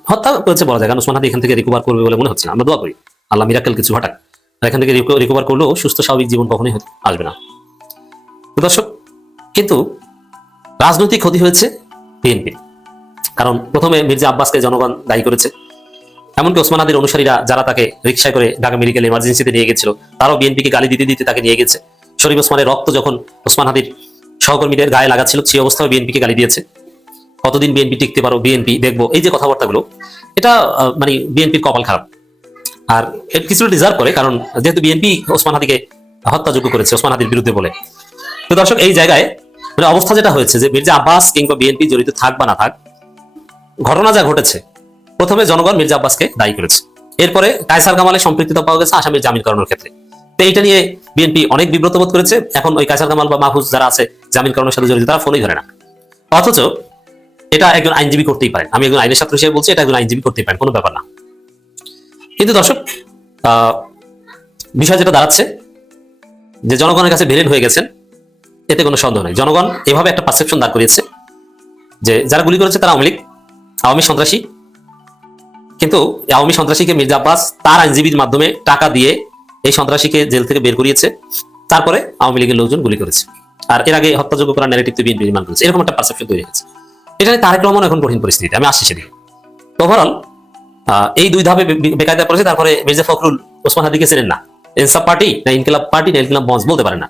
হত্যা করেছে বলা যায়, কারণ ওসমান হাদি এখান থেকে রিকভার করবে বলে মনে হচ্ছে না। আমরা দোয়া করি আল্লাহ মিরাকেল কিছু ঘটাক, আর এখান থেকে রিকভার করলেও সুস্থ স্বাভাবিক জীবন কখনোই আসবে না। তো দর্শক, কিন্তু রাজনৈতিক ক্ষতি হয়েছে বিএনপির, কারণ প্রথমে মির্জা আব্বাসকে জনগণ দায়ী করেছে। এমনকি ওসমান হাদির অনুসারীরা যারা তাকে রিকশায় করে ঢাকা মেডিকেল ইমার্জেন্সিতে নিয়ে গেছিল, তারাও বিএনপিকে গালি দিতে দিতে তাকে নিয়ে গেছে। শরীফ ওসমানের রক্ত যখন ওসমান হাদির সহকর্মীদের গায়ে লাগাচ্ছিল, সেই অবস্থায় বিএনপিকে গালি দিয়েছে। কতদিন বিএনপি টিকতে পারো, বিএনপি দেখবো, এই যে কথাবার্তাগুলো, এটা মানে বিএনপির কপাল খারাপ। আর এর কিছু ডিজার্ভ করে, কারণ যেহেতু বিএনপি ওসমান হাদিকে হত্যাযোগ্য করেছে ওসমান হাদির বিরুদ্ধে বলে। তো দর্শক, এই জায়গায় মানে অবস্থা যেটা হয়েছে যে মির্জা আব্বাস কিংবা বিএনপি জড়িত থাক বা না থাক, ঘটনা যা ঘটেছে, প্রথমে জনগণ মির্জা আব্বাসকে দায়ী করেছে। এরপরে কায়সার কামালের সম্পৃক্ততা পাওয়া গেছে আসামির জামিন করানোর ক্ষেত্রে। তো এইটা নিয়ে বিএনপি অনেক বিব্রত বোধ করেছে। এখন ওই কায়সার কামাল বা মাহফুজ যারা আছে জামিন করানোর সাথে জড়িত, তারা ফোনই ধরে না। অথচ এটা একজন আইনজীবী করতেই পারেন। আমি একজন আইনের ছাত্র হিসেবে বলছি, এটা একজন আইনজীবী করতেই পারেন, কোনো ব্যাপার না। কিন্তু দর্শক, বিষয় যেটা দাঁড়াচ্ছে যে জনগণের কাছে ভিলেন হয়ে গেছেন, এতে কোনো সন্দেহ নেই। জনগণ এভাবে একটা পারসেপশন দাঁড় করিয়েছে যে যারা গুলি করেছে তারা আওয়ামী লীগ, আওয়ামী সন্ত্রাসী। কিন্তু আওয়ামী সন্ত্রাসীকে মির্জা আব্বাস তার আইনজীবীর মাধ্যমে টাকা দিয়ে এই সন্ত্রাসীকে জেল থেকে বের করিয়েছে, তারপরে আওয়ামী লীগের লোকজন গুলি করেছে। আর এর আগে হত্যাযোগ্য করার ন্যারেটিভ তো বিএনপি নির্মাণ করেছে, এরকম একটা পারসেপশন তৈরি হয়েছে। এটা নিয়ে তারেক রহমান এখন কঠিন পরিস্থিতিতে, আমি আসছি সেদিকে। ওভারঅল এই দুই ধাপে বেকায়দা পড়েছে। তারপরে মির্জা ফখরুল ওসমান হাদিকে চেনেন না, ইনসাফ পার্টি না ইনকিলাব পার্টি না ইনকিলাব মঞ্চ বলতে পারেন না,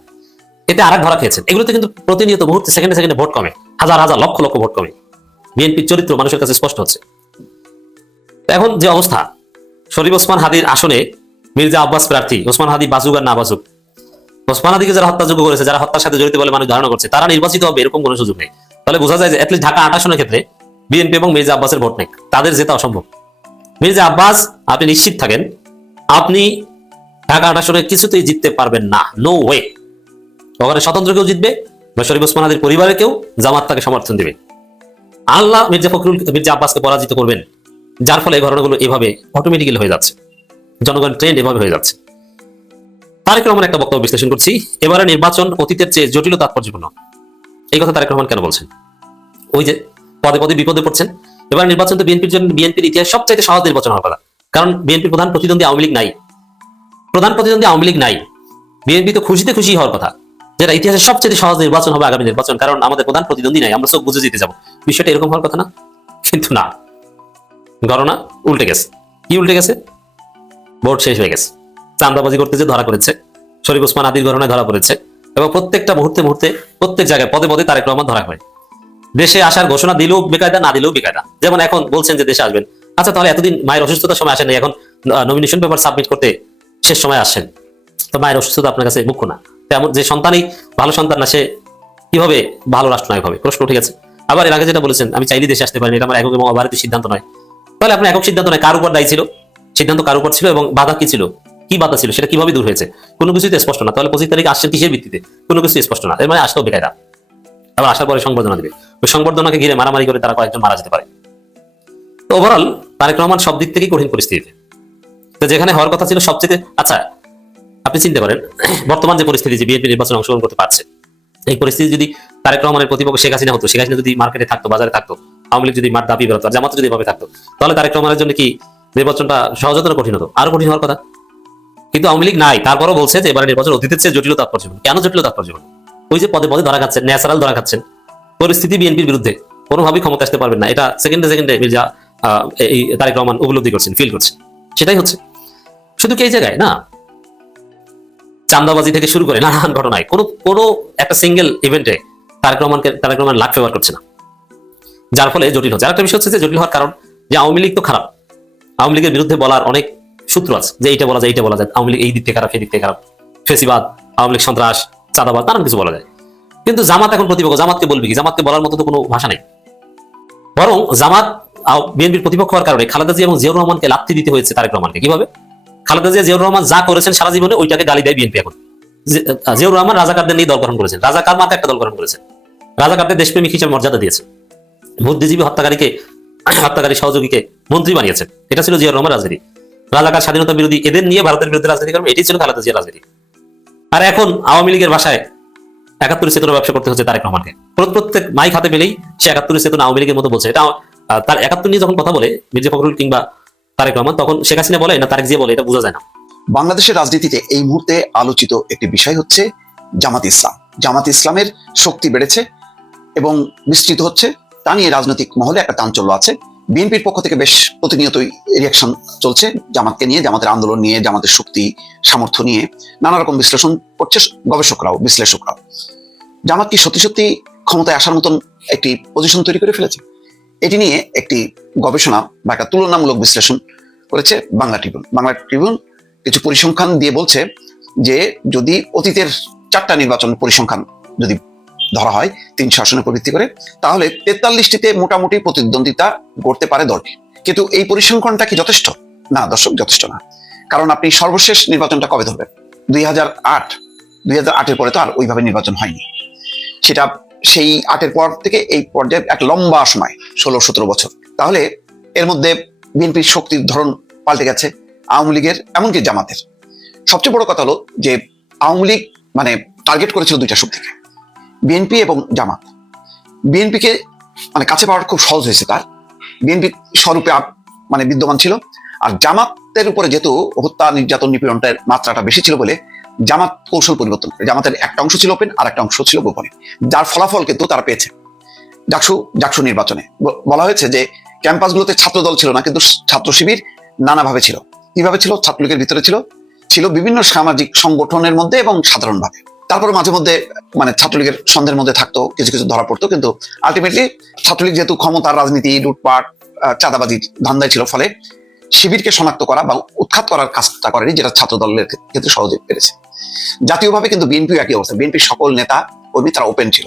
এতে আরেক ধরা খেয়েছেন। এগুলোতে কিন্তু প্রতিনিয়ত মুহূর্তে সেকেন্ডে সেকেন্ডে ভোট কমে, হাজার হাজার লক্ষ লক্ষ ভোট কমে। বিএনপির চরিত্র মানুষের কাছে স্পষ্ট হচ্ছে। এখন যে অবস্থা, শরীফ ওসমান হাদির আসনে মির্জা আব্বাস প্রার্থী, ওসমান হাদি বাসুক আর না বাসুক, ওসমান হাদিকে যারা হত্যাযোগ্য করেছে, যারা হত্যার সাথে জড়িত বলে মানুষ ধারণা করছে, তারা নির্বাচিত হবে এরকম কোনো সুযোগ নেই। তাহলে বোঝা যায় যে অ্যাটলিস্ট ঢাকা 8 আসনের ক্ষেত্রে বিএনপি এবং মির্জা আব্বাসের ভোট নেই, তাদের জেতা অসম্ভব। মির্জা আব্বাস, আপনি নিশ্চিত থাকেন আপনি ঢাকা 8 আসনে কিছুতেই জিততে পারবেন না, নো ওয়ে। ওখানে স্বতন্ত্র কেউ জিতবে বা শরীফ ওসমান হাদির পরিবারের কেউ, জামাত তাকে সমর্থন দেবে। আল্লাহ মির্জা ফখরুল মির্জা আব্বাসকে পরাজিত করবেন, যার ফলে এই ঘটনাগুলো এভাবে অটোমেটিক্যালি হয়ে যাচ্ছে, জনগণ ট্রেন্ড এভাবে হয়ে যাচ্ছে। তারেক রহমান একটা বক্তব্য বিশ্লেষণ করছি, এবারে নির্বাচন অতীতের চেয়ে জটিল তাৎপর্যপূর্ণ। এই কথা তারেক রহমান কেন বলছেন? ওই যে পদে পদে বিপদে পড়ছেন। এবার নির্বাচন তো বিএনপির জন্য, বিএনপির ইতিহাস সবচাইতে সহজ নির্বাচন হওয়ার কথা, কারণ বিএনপির প্রধান প্রতিদ্বন্দ্বী আওয়ামী লীগ নাই। প্রধান প্রতিদ্বন্দ্বী আওয়ামী লীগ নাই, বিএনপি তো খুশিতে খুশি হওয়ার কথা, যেটা ইতিহাসের সবচেয়ে সহজ নির্বাচন হবে আগামী নির্বাচন, কারণ আমাদের প্রধান প্রতিদ্বন্দ্বী নাই, আমরা সব বুঝে জিতে যাবো। বিষয়টা এরকম হওয়ার কথা না, কিন্তু না, গণনা উল্টে গেছে। কি উল্টে গেছে? ভোট শেষ হয়ে গেছে, চাঁদাবাজি করতে যে ধরা করেছে, শরীফ ওসমান হাদির ঘটনায় ধরা পড়েছে, এবং প্রত্যেকটা মুহূর্তে মুহূর্তে প্রত্যেক জায়গায় পদে পদে তারেক রহমান ধরা হয়। দেশে আসার ঘোষণা দিলেও বেকায়দা, না দিলেও বেকায়দা। যেমন এখন বলছেন যে দেশে আসবেন, আচ্ছা তাহলে এতদিন মায়ের অসুস্থতার সময় আসেন, এখন নমিনেশন পেপার সাবমিট করতে শেষ সময় আসছেন, তো মায়ের অসুস্থতা আপনার কাছে মুখ্য না? তেমন যে সন্তানই ভালো সন্তান না, সে কিভাবে ভালো রাষ্ট্রনায়ক হবে? প্রশ্ন উঠে গেছে। আবার এর আগে যেটা বলেছেন, আমি চাইলে দেশে আসতে পারিনি, এটা আমার একক এবং অবারিত সিদ্ধান্ত নয়। তাহলে আপনার একক সিদ্ধান্ত নয়, কার উপর দায়ী ছিল? সিদ্ধান্ত কার উপর ছিল এবং বাধা কি ছিল? কি বাধা ছিল, সেটা কিভাবে দূর হয়েছে? কোনো কিছুই স্পষ্ট না। তাহলে 25 তারিখে আসছেন কিসের ভিত্তিতে? কোনো কিছু স্পষ্ট না। এর মানে আসতেও বেকায়দা। আবার আসার পরে সংবর্ধনা দিবে, ওই সংবর্ধনাকে ঘিরে মারামারি করে তারা কয়েকজন মারা যেতে পারে। তো ওভারঅল তারেক রহমান সব দিক থেকেই কঠিন পরিস্থিতিতে। তো যেখানে হওয়ার কথা ছিল সবচেয়ে, আচ্ছা আপনি চিনতে পারেন বর্তমান যে পরিস্থিতি, যে বিএনপি নির্বাচনে অংশগ্রহণ করতে পারছে, এই পরিস্থিতি যদি তারেক রহমানের প্রতিপক্ষ শেখ হাসিনা হতো, শেখ হাসিনা যদি মার্কেটে থাকতো, বাজারে থাকতো, আওয়ামী লীগ যদি মাঠ দাবি বেরোতো, আর জামাত যদি এভাবে থাকতো, তাহলে তারেক রহমানের জন্য কি নির্বাচনটা সহজ হতো না কঠিন হতো? আরো কঠিন হওয়ার কথা। কিন্তু আওয়ামী লীগ নাই, তারপরও বলছে যে এবারে নির্বাচন অতীতের চেয়ে জটিল তাৎপর্যপূর্ণ। কেন জটিল তাৎপর্যপূর্ণ? ওই যে পদে পদে ধরা খাচ্ছেন, ন্যাচারাল ধরা খাচ্ছেন, পরিস্থিতি বিএনপির বিরুদ্ধে, কোনোভাবেই ক্ষমতা আসতে পারবেন না, এটা সেকেন্ডে সেকেন্ডে মির্জা এই তারেক রহমান উপলব্ধি করছেন, ফিল করছেন। সেটাই হচ্ছে। শুধু কি এই জায়গায় না, চান্দাবাজি থেকে শুরু করে নানান ঘটনায় কোনো একটা সিঙ্গেল ইভেন্টে তারেক রহমান লাখ ফেভার করছে না। যার ফলে জটিল হচ্ছে। আরেকটা বিষয় হচ্ছে যে জটিল হওয়ার কারণ যে আওয়ামী লীগ তো খারাপ, আওয়ামী লীগের বিরুদ্ধে বলার অনেক সূত্র আছে, যে এইটা বলা যায়, এইটা বলা যায়, আওয়ামী লীগ এই দিক থেকে খারাপ, সেই দিক থেকে খারাপ, ফেসিবাদ, আওয়ামী লীগ সন্ত্রাস, চাঁদাবাদ, নানান কিছু বলা যায়। কিন্তু জামাত এখন প্রতিপক্ষ, জামাতকে বলবি কি? জামাতকে বলার মতো তো কোনো ভাষা নেই। বরং জামাত বিএনপির প্রতিপক্ষ হওয়ার কারণে খালেদা জিয়া এবং জিয়াউর রহমানকে লাথি দিতে হয়েছে তারেক রহমানকে। কিভাবে? খালেদা জিয়া জিয়াউর রহমান যা করেছেন সারা জীবনে ওইটাকে গালি দেয় বিএনপি এখন। জিয়াউর রহমান রাজাকারদের নিয়ে দল গঠন করেছেন, রাজাকার মার্কা একটা দল গঠন করেছেন, রাজাকারদের দেশপ্রেমিক হিসেবে মর্যাদা দিয়েছেন, বুদ্ধিজীবী হত্যাকারী সহযোগীকে মন্ত্রী বানিয়েছেন। এটা ছিল জিয়াউর রহমান রাজনীতি। রাজাকার, স্বাধীনতা বিরোধী, এদের নিয়ে ভারতের বিরুদ্ধে রাজনীতি করবে, এটাই ছিল খালেদা জিয়ার রাজনীতি। আর এখন আওয়ামী লীগের ভাষায় ৭১ চেতনা ব্যবসা করতে হচ্ছে তারেক রহমানকে। প্রত্যেক মাইক হাতে পেলেই সে ৭১ চেতনা আওয়ামী লীগের মতো বলছে। এটা তার ৭১ নিয়ে যখন কথা বলে মির্জা ফখরুল কিংবা তারেক রহমান, তখন শেখ হাসিনা বলে না তারেক জিয়া বলে, এটা বোঝা যায় না। বাংলাদেশের রাজনীতিতে এই মুহূর্তে আলোচিত একটি বিষয় হচ্ছে জামাত ইসলাম। জামাত ইসলামের শক্তি বেড়েছে এবং বিস্তৃত হচ্ছে, তা নিয়ে রাজনৈতিক মহলে একটা চাঞ্চল্য আছে। বিএনপির পক্ষ থেকে বেশ প্রতিনিয়তই রিয়াকশন চলছে জামাতকে নিয়ে, জামাতের আন্দোলন নিয়ে, জামাতের শক্তি সামর্থ্য নিয়ে নানা রকম বিশ্লেষণ করছে গবেষকরাও, বিশ্লেষকরাও। জামাত কি সত্যি সত্যি ক্ষমতায় আসার মতন একটি পজিশন তৈরি করে ফেলেছে? এটি নিয়ে একটি গবেষণা বা একটা তুলনামূলক বিশ্লেষণ করেছে বাংলা ট্রিবিউন। বাংলা ট্রিবিউন কিছু পরিসংখ্যান দিয়ে বলছে যে যদি অতীতের 4টা নির্বাচন পরিসংখ্যান যদি ধরা হয় 300 আসনের উপর ভিত্তি করে, তাহলে 43টিতে মোটামুটি প্রতিদ্বন্দ্বিতা করতে পারে দলটি। কিন্তু এই পরিসংখ্যানটা কি যথেষ্ট? না দর্শক, যথেষ্ট না। কারণ আপনি সর্বশেষ নির্বাচনটা কবে ধরবেন? 2008-এর পরে তো আর ওইভাবে নির্বাচন হয়নি। সেটা সেই 8-এর পর থেকে এই পর্যায়ে এক লম্বা সময়, 16-17 বছর। তাহলে এর মধ্যে বিএনপির শক্তির ধরন পাল্টে গেছে, আওয়ামী লীগের, এমনকি জামাতের। সবচেয়ে বড় কথা হলো যে আওয়ামী লীগ মানে টার্গেট করেছিল 2টা শক্তিকে, বিএনপি এবং জামাত। বিএনপিকে মানে কাছে পাওয়ার খুব সহজ হয়েছে তার, বিএনপি স্বরূপে মানে বিদ্যমান ছিল। আর জামাতের উপরে যেহেতু হত্যা, নির্যাতন, নিপীড়নটার মাত্রাটা বেশি ছিল বলে জামাত কৌশল পরিবর্তন করে। জামাতের একটা অংশ ছিল ওপেন আর একটা অংশ ছিল গোপনে, যার ফলাফল কিন্তু তারা পেয়েছে। ডাকসু নির্বাচনে বলা হয়েছে যে ক্যাম্পাসগুলোতে ছাত্রদল ছিল না, কিন্তু ছাত্র শিবির নানাভাবে ছিল। কিভাবে ছিল? ছাত্রলীগের ভিতরে ছিল বিভিন্ন সামাজিক সংগঠনের মধ্যে এবং সাধারণভাবে। তারপরে মাঝে মধ্যে মানে ছাত্রলীগের সন্দেহের মধ্যে থাকতো, কিছু কিছু ধরা পড়তো। কিন্তু আলটিমেটলি ছাত্রলীগ যেহেতু ক্ষমতার রাজনীতি, লুটপাট, চাঁদাবাজি ধান্দায় ছিল, ফলে শিবিরকে শনাক্ত করা বা উৎখাত করার কাজটা করেনি, যেটা ছাত্র দলের ক্ষেত্রে সহজে পেরেছে। জাতীয়ভাবে কিন্তু বিএনপি একই অবস্থা। বিএনপির সকল নেতা কর্মী তারা ওপেন ছিল,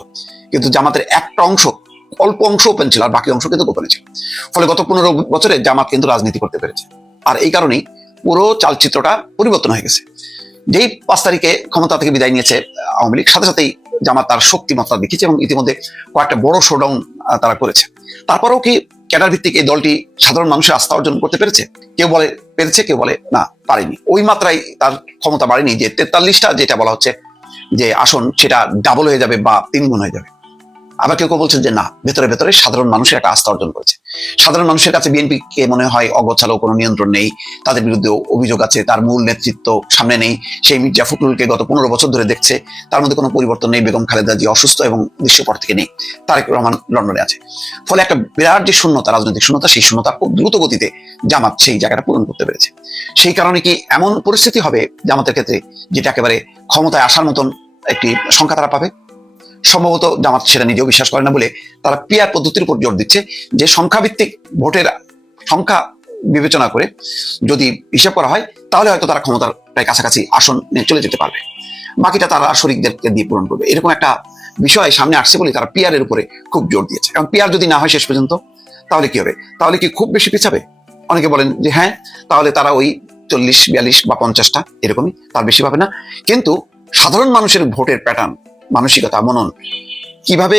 কিন্তু জামাতের একটা অংশ, অল্প অংশ ওপেন ছিল আর বাকি অংশ কিন্তু গোপনে ছিল। ফলে গত 15 বছরে জামাত কিন্তু রাজনীতি করতে পেরেছে। আর এই কারণেই পুরো চালচিত্রটা পরিবর্তন হয়ে গেছে। যেই 5 তারিখে ক্ষমতা থেকে বিদায় নিয়েছে আওয়ামী লীগ, সাথে সাথেই জামাত তার শক্তিমাত্রা দেখিয়েছে এবং ইতিমধ্যে কয়েকটা বড় শোডাউন তারা করেছে। তারপরেও কি ক্যাডার ভিত্তিক এই দলটি সাধারণ মানুষের আস্থা অর্জন করতে পেরেছে? কেউ বলে পেরেছে, কেউ বলে না, পারেনি। ওই মাত্রায় তার ক্ষমতা বাড়েনি যে 43টা যেটা বলা হচ্ছে যে আসন, সেটা ডাবল হয়ে যাবে বা 3 গুণ হয়ে যাবে। আবার কেউ কেউ বলছেন যে না, ভেতরে ভেতরে সাধারণ মানুষের একটা আস্থা অর্জন করেছে। সাধারণ মানুষের কাছে বিএনপি কে মনে হয় অগোছালো, কোনো নিয়ন্ত্রণ নেই, তাদের বিরুদ্ধে অভিযোগ আছে, তার মূল নেতৃত্ব সামনে নেই। সেই মির্জা ফখরুলকে গত 15 বছর ধরে দেখছে, তার মধ্যে কোনো পরিবর্তন নেই। বেগম খালেদা জি অসুস্থ এবং দৃশ্যপট থেকে নেই, তারেক রহমান লন্ডনে আছে। ফলে একটা বিরাট যে শূন্যতা, রাজনৈতিক শূন্যতা, সেই শূন্যতা খুব দ্রুত গতিতে জামাত সেই জায়গাটা পূরণ করতে পেরেছে। সেই কারণে কি এমন পরিস্থিতি হবে জামাতের ক্ষেত্রে যেটা একেবারে ক্ষমতায় আসার মতন একটি সংখ্যা তারা পাবে? সম্ভবত জামাত সেটা নিজেও বিশ্বাস করে না বলে তারা পিআর পদ্ধতির উপর জোর দিচ্ছে, যে সংখ্যাভিত্তিক ভোটের সংখ্যা বিবেচনা করে যদি হিসাব করা হয়, তাহলে হয়তো তারা ক্ষমতার প্রায় কাছাকাছি আসন নিয়ে চলে যেতে পারবে, বাকিটা তারা শরিকদেরকে দিয়ে পূরণ করবে। এরকম একটা বিষয় সামনে আসছে বলে তারা পিআর এর উপরে খুব জোর দিয়েছে। কারণ পিআর যদি না হয় শেষ পর্যন্ত, তাহলে কি হবে? তাহলে কি খুব বেশি পিছাবে? অনেকে বলেন যে হ্যাঁ, তাহলে তারা ওই 40, 42 বা 50টা এরকমই, তার বেশি পাবে না। কিন্তু সাধারণ মানুষের ভোটের প্যাটার্ন, মানসিকতা, মনন কিভাবে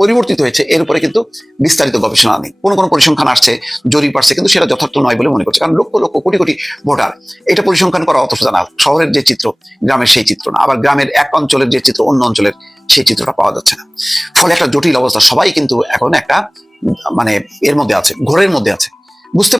পরিবর্তিত হয়েছে এর উপরে কিন্তু বিস্তারিত গবেষণা নেই। কোনো পরিসংখ্যান আসছে, জরিপ আসছে, কিন্তু সেটা যথার্থ নয় বলে মনে করছে। কারণ লক্ষ লক্ষ কোটি কোটি ভোটার, এটা পরিসংখ্যান করা অত সোজা না। শহরের যে চিত্র, গ্রামের সেই চিত্র না, আবার গ্রামের এক অঞ্চলের যে চিত্র, অন্য অঞ্চলের সেই চিত্রটা পাওয়া যাচ্ছে না। ফলে একটা জটিল অবস্থা। সবাই কিন্তু এখন একটা মানে এর মধ্যে আছে, ঘোরের মধ্যে আছে। বুঝতে